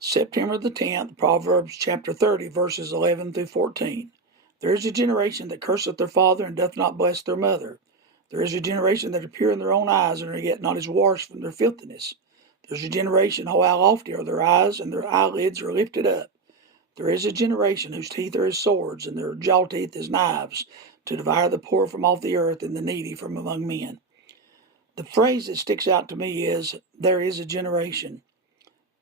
September the 10th, Proverbs chapter 30, verses 11 through 14. There is a generation that curseth their father and doth not bless their mother. There is a generation that are pure in their own eyes and are yet not as washed from their filthiness. There is a generation, how lofty are their eyes, and their eyelids are lifted up. There is a generation whose teeth are as swords, and their jaw teeth as knives, to devour the poor from off the earth and the needy from among men. The phrase that sticks out to me is, there is a generation.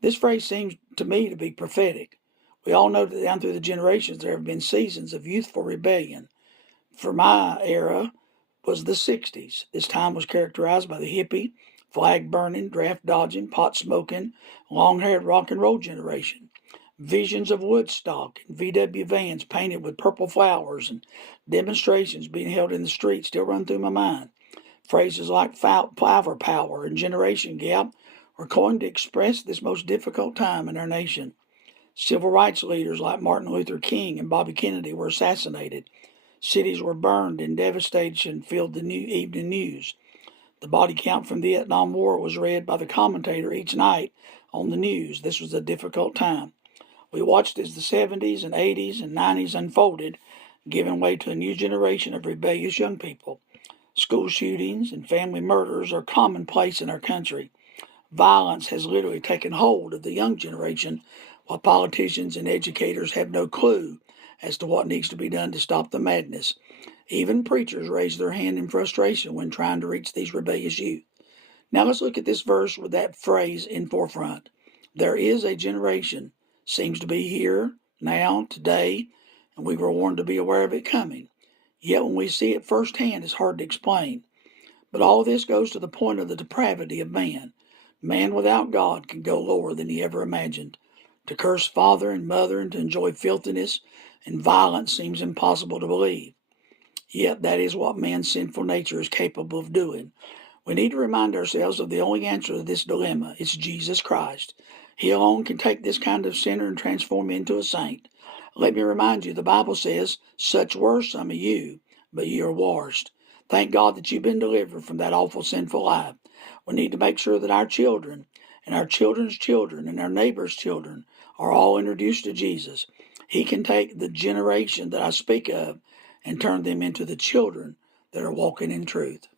This phrase seems to me to be prophetic. We all know that down through the generations there have been seasons of youthful rebellion. For my era was the 60s. This time was characterized by the hippie, flag burning, draft dodging, pot smoking, long haired rock and roll generation. Visions of Woodstock and VW vans painted with purple flowers and demonstrations being held in the streets still run through my mind. Phrases like flower power and generation gap were coined to express this most difficult time in our nation. Civil rights leaders like Martin Luther King and Bobby Kennedy were assassinated. Cities were burned and devastation filled the evening news. The body count from the Vietnam War was read by the commentator each night on the news. This was a difficult time. We watched as the 70s and 80s and 90s unfolded, giving way to a new generation of rebellious young people. School shootings and family murders are commonplace in our country. Violence has literally taken hold of the young generation, while politicians and educators have no clue as to what needs to be done to stop the madness. Even preachers raise their hand in frustration when trying to reach these rebellious youth. Now let's look at this verse with that phrase in forefront. There is a generation, seems to be here, now, today, and we were warned to be aware of it coming. Yet when we see it firsthand, it's hard to explain. But all this goes to the point of the depravity of man. Man without God can go lower than he ever imagined. To curse father and mother and to enjoy filthiness and violence seems impossible to believe. Yet that is what man's sinful nature is capable of doing. We need to remind ourselves of the only answer to this dilemma. It's Jesus Christ. He alone can take this kind of sinner and transform him into a saint. Let me remind you, the Bible says, such were some of you, but ye are washed. Thank God that you've been delivered from that awful sinful life. We need to make sure that our children and our children's children and our neighbors' children are all introduced to Jesus. He can take the generation that I speak of and turn them into the children that are walking in truth.